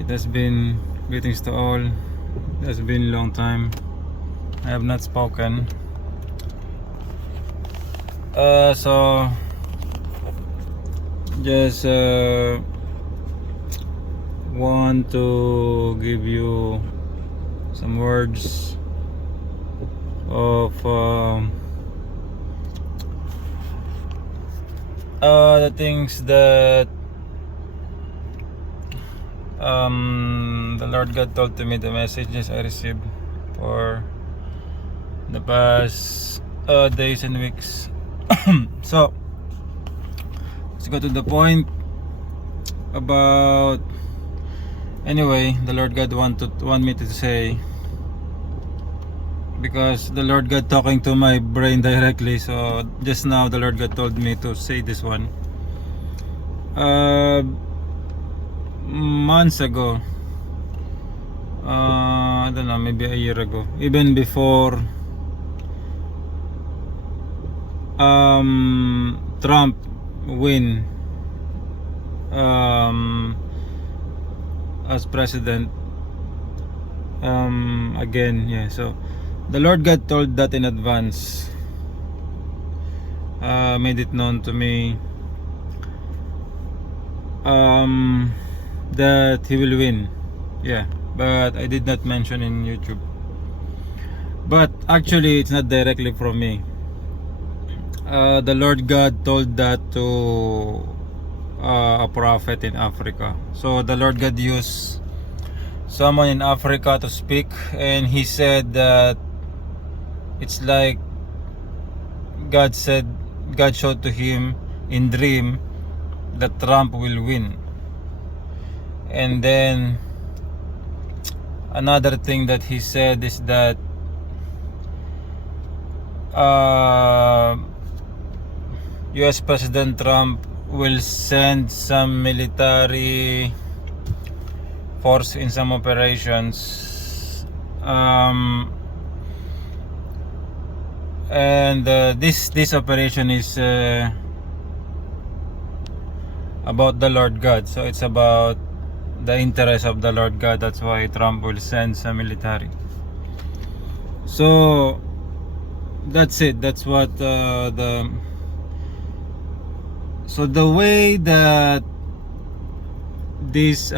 It has been greetings to all. It has been a long time. I have not spoken. So just want to give you some words of the things that the Lord God told to me, the messages I received for the past days and weeks. So let's go to the point about, anyway, the Lord God want me to say, because the Lord God talking to my brain directly. So just now the Lord God told me to say this one. Months ago, I don't know, maybe a year ago, even before Trump win as president again. Yeah, so the Lord God told that in advance, made it known to me that he will win. Yeah, but I did not mention in YouTube. But actually it's not directly from me. The Lord God told that to a prophet in Africa. So the Lord God used someone in Africa to speak, and he said that it's like God showed to him in dream that Trump will win. And then another thing that he said is that US President Trump will send some military force in some operations, and this operation is about the Lord God. So it's about the interest of the Lord God. That's why Trump will send some military. So that's it. That's what so the way that this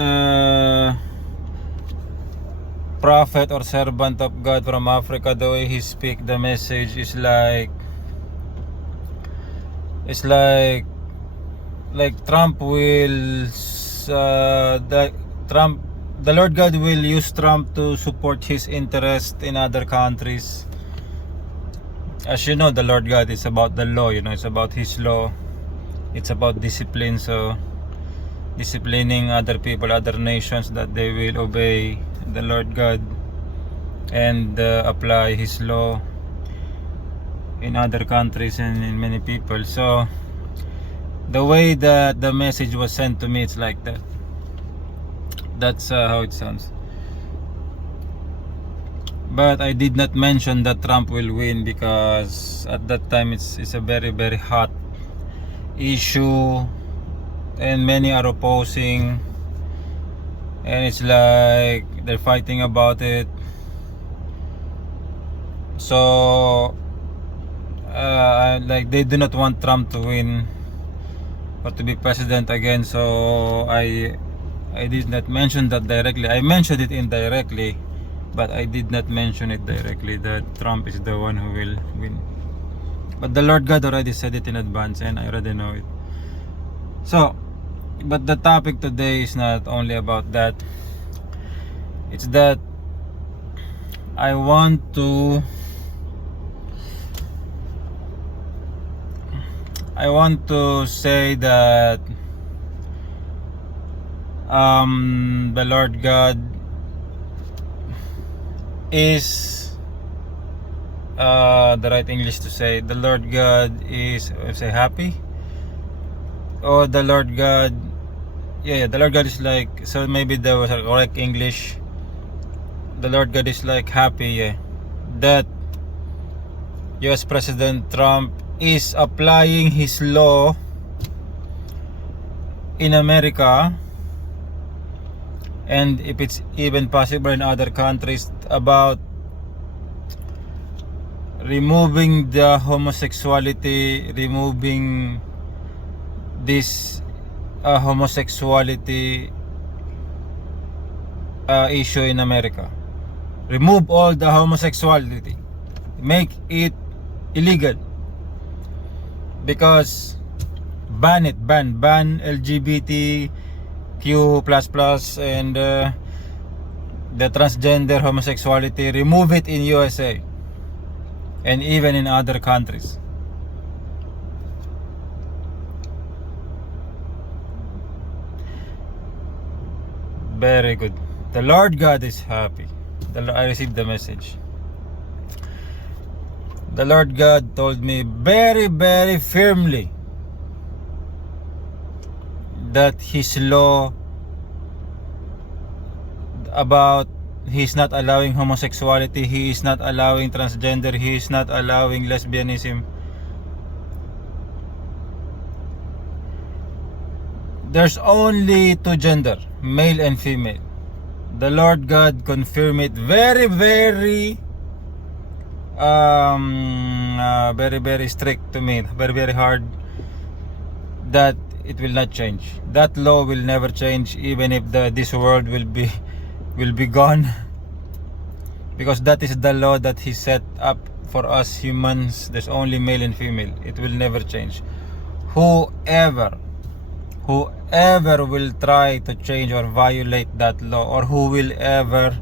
prophet or servant of God from Africa, the way he speak the message is like, it's like Trump will the Lord God will use Trump to support his interest in other countries. As you know, the Lord God is about the law, it's about his law. It's about discipline, so disciplining other people, other nations, that they will obey the Lord God and apply his law in other countries and in many people. So the way that the message was sent to me, it's like that. That's how it sounds. But I did not mention that Trump will win, because at that time it's a very, very hot issue and many are opposing, and it's like they're fighting about it. So like they do not want Trump to win or to be president again. So I did not mention that directly. I mentioned it indirectly, but I did not mention it directly that Trump is the one who will win. But the Lord God already said it in advance, and I already know it. So, but the topic today is not only about that. It's that I want to say that the Lord God is the right English to say, the Lord God is, say, happy, or the Lord God, yeah, the Lord God is like, so maybe there was a correct English. The Lord God is like happy, yeah, that US President Trump is applying his law in America, and if it's even possible in other countries, about removing the homosexuality, removing this homosexuality issue in America. Remove all the homosexuality, make it illegal, because ban LGBTQ++ and the transgender homosexuality. Remove it in USA and even in other countries. Very good. The Lord God is happy. I received the message. The Lord God told me very, very firmly that His law about He's not allowing homosexuality, He is not allowing transgender, He is not allowing lesbianism. There's only two gender, male and female. The Lord God confirmed it very, very very strict to me, very, very hard, that it will not change. That law will never change, even if this world will be gone, because that is the law that He set up for us humans. There's only male and female. It will never change. Whoever will try to change or violate that law, or who will ever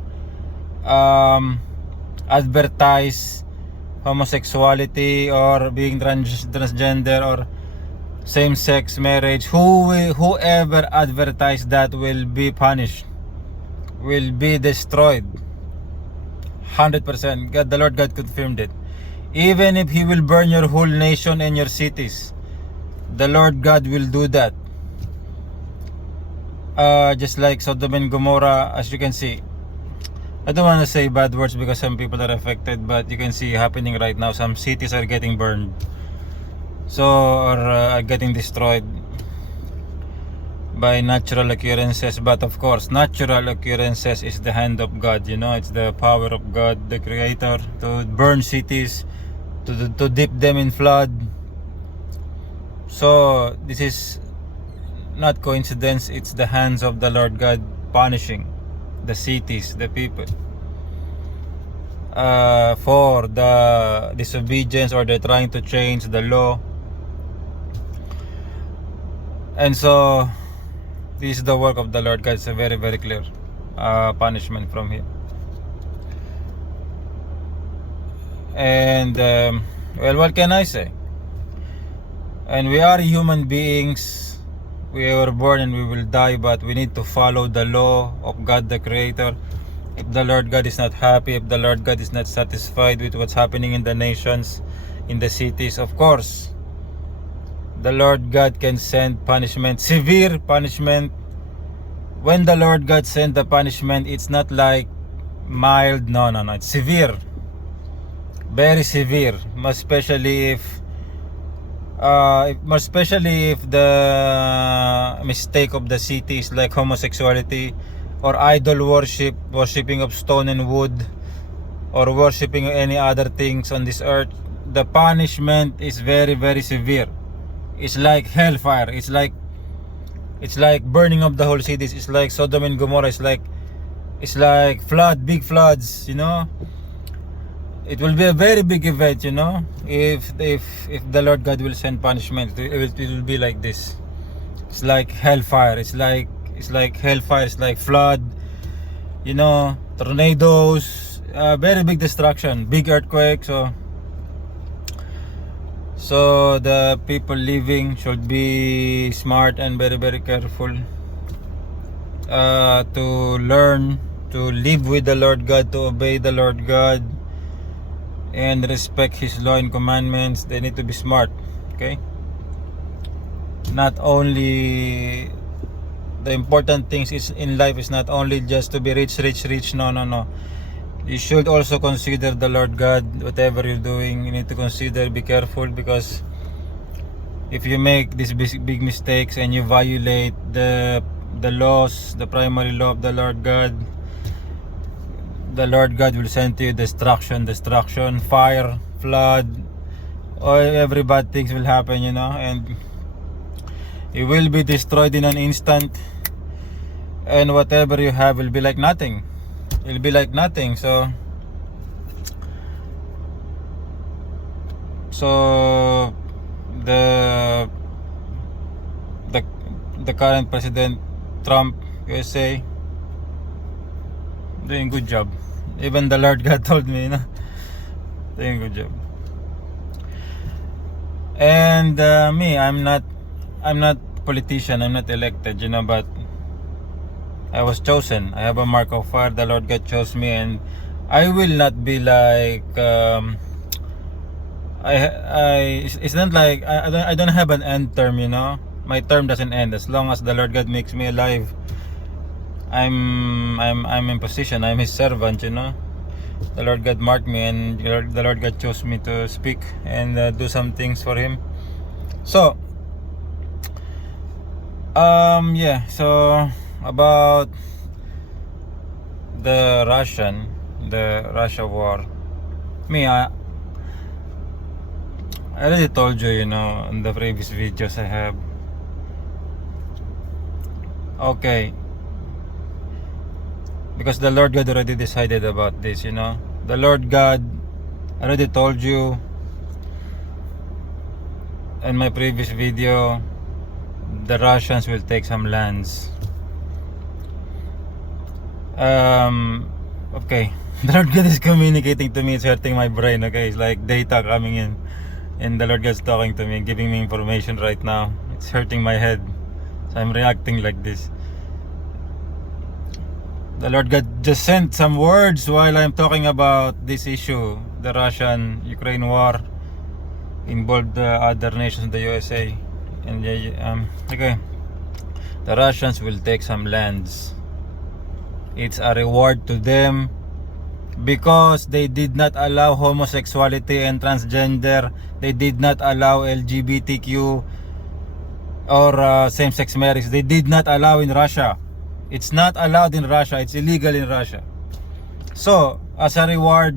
advertise homosexuality or being transgender or same-sex marriage, whoever advertise that will be punished, will be destroyed. 100%. The Lord God confirmed it. Even if He will burn your whole nation and your cities, the Lord God will do that. Just like Sodom and Gomorrah, as you can see. I don't want to say bad words because some people are affected, but you can see happening right now. Some cities are getting burned, or getting destroyed by natural occurrences. But of course, natural occurrences is the hand of God. It's the power of God, the Creator, to burn cities, to dip them in flood. So this is not coincidence. It's the hands of the Lord God punishing the cities, the people, for the disobedience, or they're trying to change the law. And so this is the work of the Lord God. It's a very, very clear punishment from Him. And well, what can I say? And we are human beings. We were born and we will die, but we need to follow the law of God the Creator. If the Lord God is not happy, if the Lord God is not satisfied with what's happening in the nations, in the cities, of course, the Lord God can send punishment, severe punishment. When the Lord God sent the punishment, it's not like mild, no, it's severe, very severe, most especially if the mistake of the city is like homosexuality, or idol worshipping of stone and wood, or worshipping any other things on this earth. The punishment is very, very severe. It's like hellfire. It's like burning up the whole cities. It's like Sodom and Gomorrah. It's like big floods. It will be a very big event, if the Lord God will send punishment. It will be like this. It's like hellfire. It's like hellfire. It's like flood, tornadoes, very big destruction, big earthquake. So the people living should be smart and very, very careful to learn to live with the Lord God, to obey the Lord God, and respect His law and commandments. They need to be smart, okay? Not only the important things is in life is not only just to be rich. No. You should also consider the Lord God. Whatever you're doing, you need to consider, be careful, because if you make these big mistakes and you violate the the laws, the primary law of the Lord God, the Lord God will send to you destruction, fire, flood, or every bad things will happen, you know, and you will be destroyed in an instant, and whatever you have will be like nothing. It'll be like nothing. So the the current president, Trump, USA, doing good job. Even the Lord God told me, you know, doing good job. And me, I'm not politician, I'm not elected, you know, but I was chosen. I have a mark of fire. The Lord God chose me, and I will not be like it's not like I don't have an end term, you know. My term doesn't end as long as the Lord God makes me alive. I'm in position. I'm His servant, you know. The Lord God marked me, and the Lord God chose me to speak and do some things for Him. So yeah, so about the Russia war, me, I already told you, you know, in the previous videos I have. Okay, because the Lord God already decided about this, you know. The Lord God already told you in my previous video, the Russians will take some lands. Okay, the Lord God is communicating to me. It's hurting my brain. Okay, it's like data coming in, and the Lord God's talking to me, giving me information right now. It's hurting my head, so I'm reacting like this. The Lord God just sent some words while I'm talking about this issue, the Russian-Ukraine war, involved other nations, the USA, and okay, the Russians will take some lands. It's a reward to them because they did not allow homosexuality and transgender. They did not allow LGBTQ or same-sex marriage. They did not allow in Russia. It's not allowed in Russia. It's illegal in Russia. So, as a reward,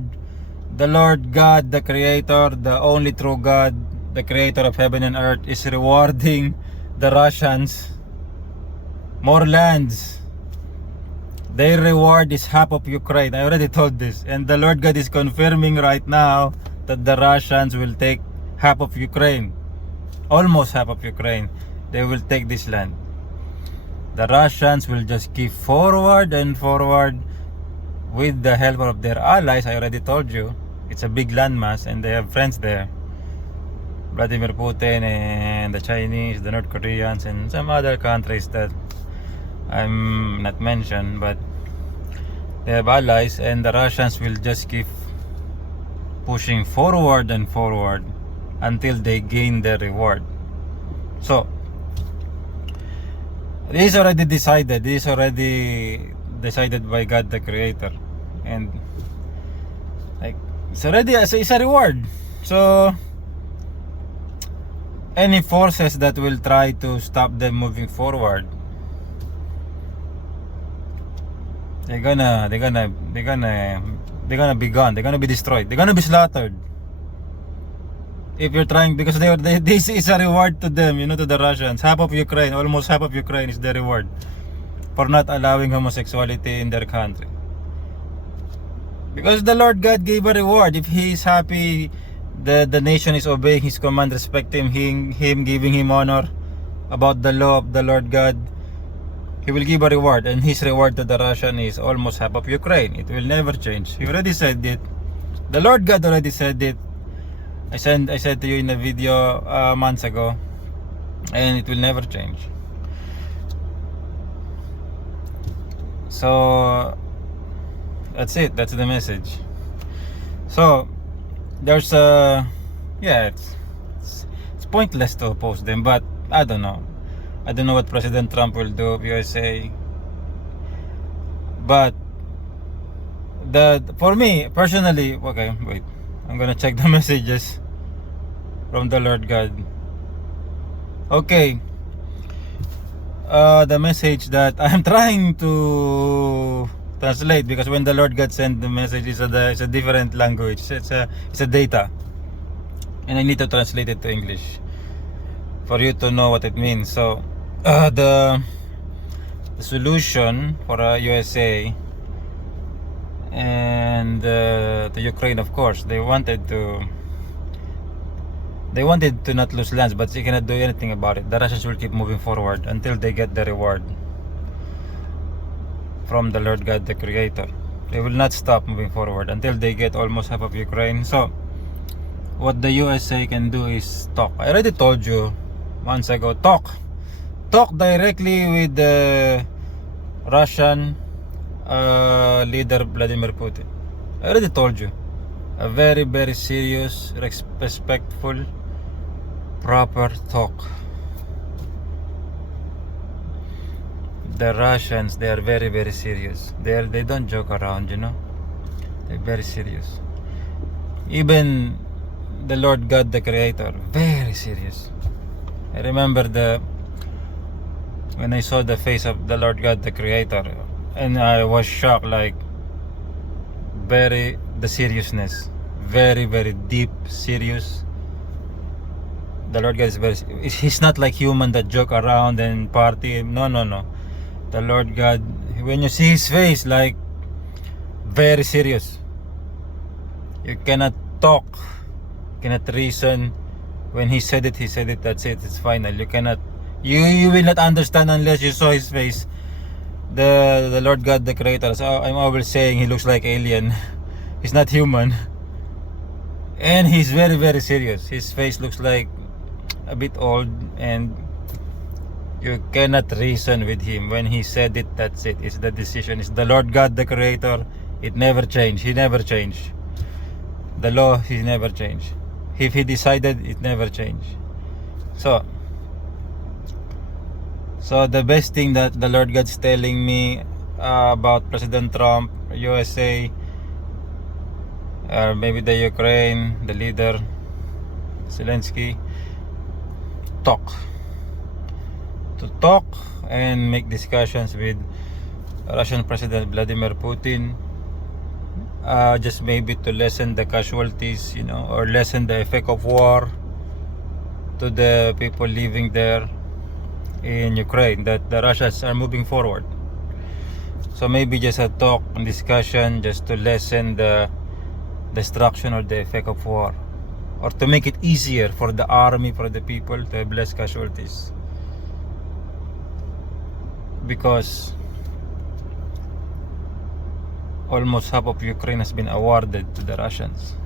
the Lord God, the Creator, the only true God, the Creator of heaven and earth, is rewarding the Russians more lands. Their reward is half of Ukraine. I already told this. And the Lord God is confirming right now that the Russians will take half of Ukraine. Almost half of Ukraine. They will take this land. The Russians will just keep forward and forward with the help of their allies. I already told you. It's a big landmass and they have friends there. Vladimir Putin and the Chinese, the North Koreans, and some other countries that I'm not mentioned, but they have allies, and the Russians will just keep pushing forward and forward until they gain their reward. So this is already decided. This is already decided by God the Creator, and like it's a reward. So any forces that will try to stop them moving forward, they're gonna be gone. They're gonna be destroyed. They're gonna be slaughtered. If you're trying, because this is a reward to them, you know, to the Russians. Half of Ukraine, almost half of Ukraine is the reward for not allowing homosexuality in their country. Because the Lord God gave a reward. If He is happy, the nation is obeying His command, respecting Him, giving Him honor about the law of the Lord God, He will give a reward. And His reward to the Russian is almost half of Ukraine. It will never change. He already said it. The Lord God already said it. I said to you in a video months ago, and it will never change. So that's it. That's the message. So there's it's pointless to oppose them, but I don't know what President Trump will do of USA. But for me personally, okay, wait, I'm gonna check the messages from the Lord God. Okay, the message that I'm trying to translate, because when the Lord God sent the message, it's a different language. It's a data, and I need to translate it to English for you to know what it means. So the solution for USA and to Ukraine, of course, they wanted to not lose lands, but they cannot do anything about it. The Russians will keep moving forward until they get the reward from the Lord God, the Creator. They will not stop moving forward until they get almost half of Ukraine. So what the USA can do is talk. I already told you months ago, talk directly with the Russian leader Vladimir Putin. I already told you, a very, very serious, respectful, proper talk. The Russians, they are very, very serious. They don't joke around, you know. They're very serious. Even the Lord God, the Creator, very serious. I remember when I saw the face of the Lord God, the Creator, and I was shocked, like the seriousness, very, very deep, serious. The Lord God is he's not like human that joke around and party. No. The Lord God, when you see his face, like very serious. You cannot talk, cannot reason. When he said it, that's it, it's final. You cannot, you will not understand unless you saw his face. The Lord God, the Creator. So I'm always saying he looks like alien. He's not human. And he's very, very serious. His face looks like a bit old, and you cannot reason with him. When he said it, that's it. It's the decision. It's the Lord God, the Creator. It never changed. He never changed. The law, he never changed. If he decided, it never changed. So the best thing that the Lord God's telling me about President Trump, USA, or maybe the Ukraine, the leader Zelensky, to talk and make discussions with Russian President Vladimir Putin, just maybe to lessen the casualties, you know, or lessen the effect of war to the people living there in Ukraine, that the Russians are moving forward. So maybe just a talk and discussion just to lessen the destruction or the effect of war, or to make it easier for the army, for the people to have less casualties, because almost half of Ukraine has been awarded to the Russians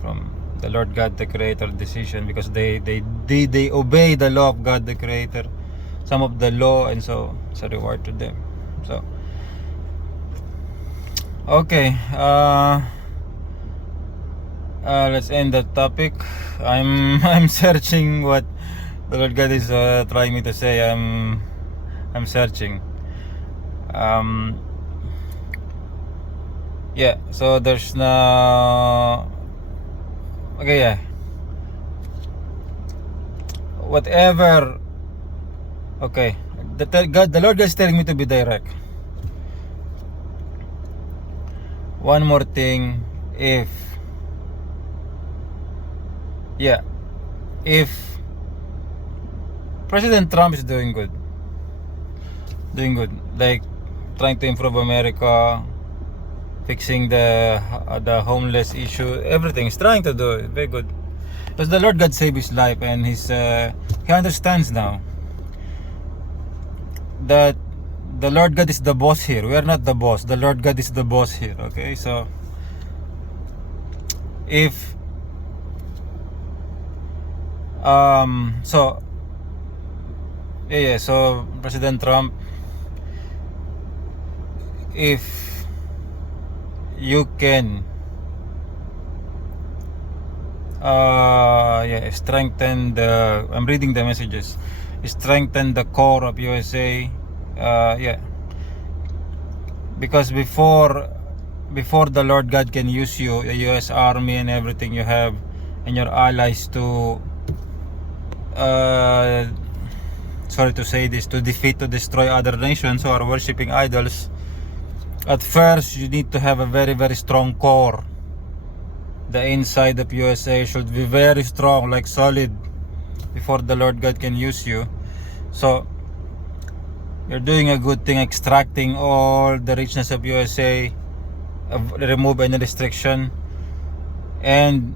from the Lord God, the Creator decision, because they obey the law of God, the Creator, some of the law, and so it's a reward to them. So okay, let's end the topic. I'm searching what the Lord God is trying me to say. I'm searching. Yeah, so there's no, okay, yeah, whatever. Okay, the Lord God is telling me to be direct. One more thing, if President Trump is doing good, like trying to improve America, fixing the homeless issue, everything he's trying to do it very good, because the Lord God saved his life, and he understands now that the Lord God is the boss here. We are not the boss. The Lord God is the boss here. Okay, so if so President Trump, if you can strengthen the, I'm reading the messages, strengthen the core of USA, because before the Lord God can use you, the US Army and everything you have and your allies to sorry to say this, to defeat, to destroy other nations who are worshipping idols, at first you need to have a very, very strong core. The inside of USA should be very strong, like solid, before the Lord God can use you. So you're doing a good thing, extracting all the richness of USA, remove any restriction, and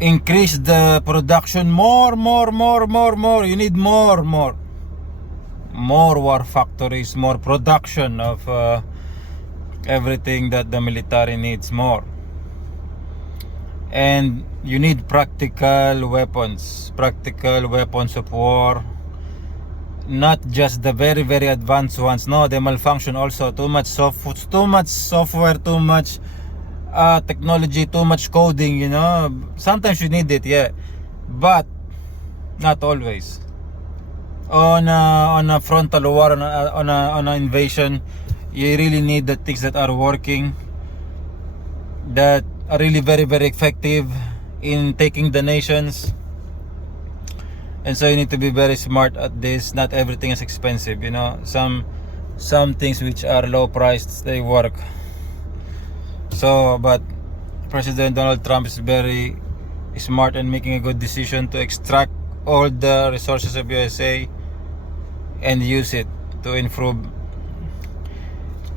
increase the production more. You need more war factories, more production of everything that the military needs more. And you need practical weapons of war, not just the very, very advanced ones. No, they malfunction also. Too much software, too much technology, too much coding, you know. Sometimes you need it, yeah, but not always. On a frontal war, on an invasion, you really need the things that are working, that are really very, very effective in taking the nations. And so you need to be very smart at this. Not everything is expensive, you know. Some things which are low priced, they work. So, but President Donald Trump is very smart and making a good decision to extract all the resources of USA and use it to improve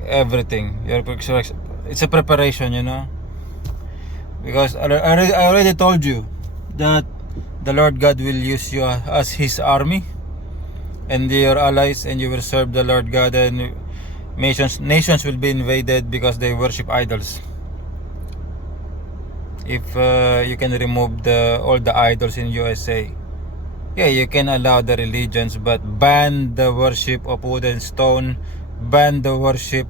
everything. It's a preparation, you know. Because I already told you that the Lord God will use you as His army and your allies, and you will serve the Lord God, and nations will be invaded because they worship idols. If you can remove all the idols in USA, yeah, you can allow the religions, but ban the worship of wood and stone, ban the worship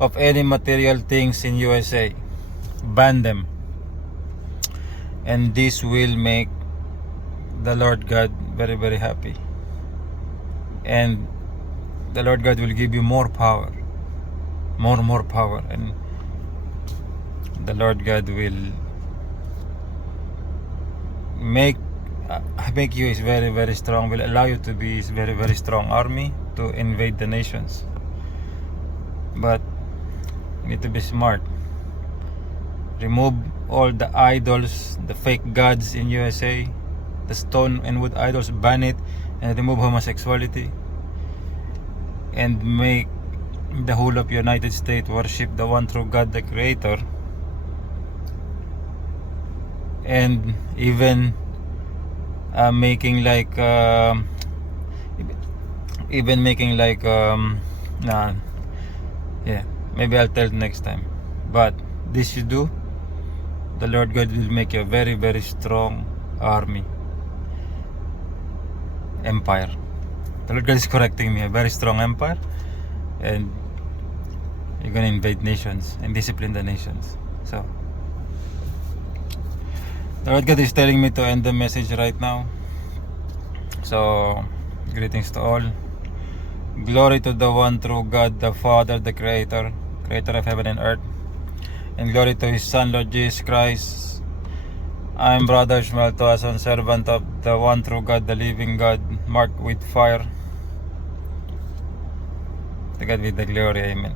of any material things in USA, ban them. And this will make the Lord God very, very happy, and the Lord God will give you more power, more power, and the Lord God will make you is very, very strong, will allow you to be his very, very strong army to invade the nations. But you need to be smart. Remove all the idols, the fake gods in USA, the stone and wood idols, ban it, and remove homosexuality, and make the whole of United States worship the one true God, the Creator. And even making like yeah, maybe I'll tell next time. But this you do, the Lord God will make you a very, very strong army, empire. The Lord God is correcting me, a very strong empire, and you're gonna invade nations and discipline the nations. So the Lord God is telling me to end the message right now. So greetings to all. Glory to the one true God, the Father, the Creator of heaven and earth, and glory to His Son, Lord Jesus Christ. I am Brother Ishmael Tuason, servant of the one true God, the living God, marked with fire. To God be the glory. Amen.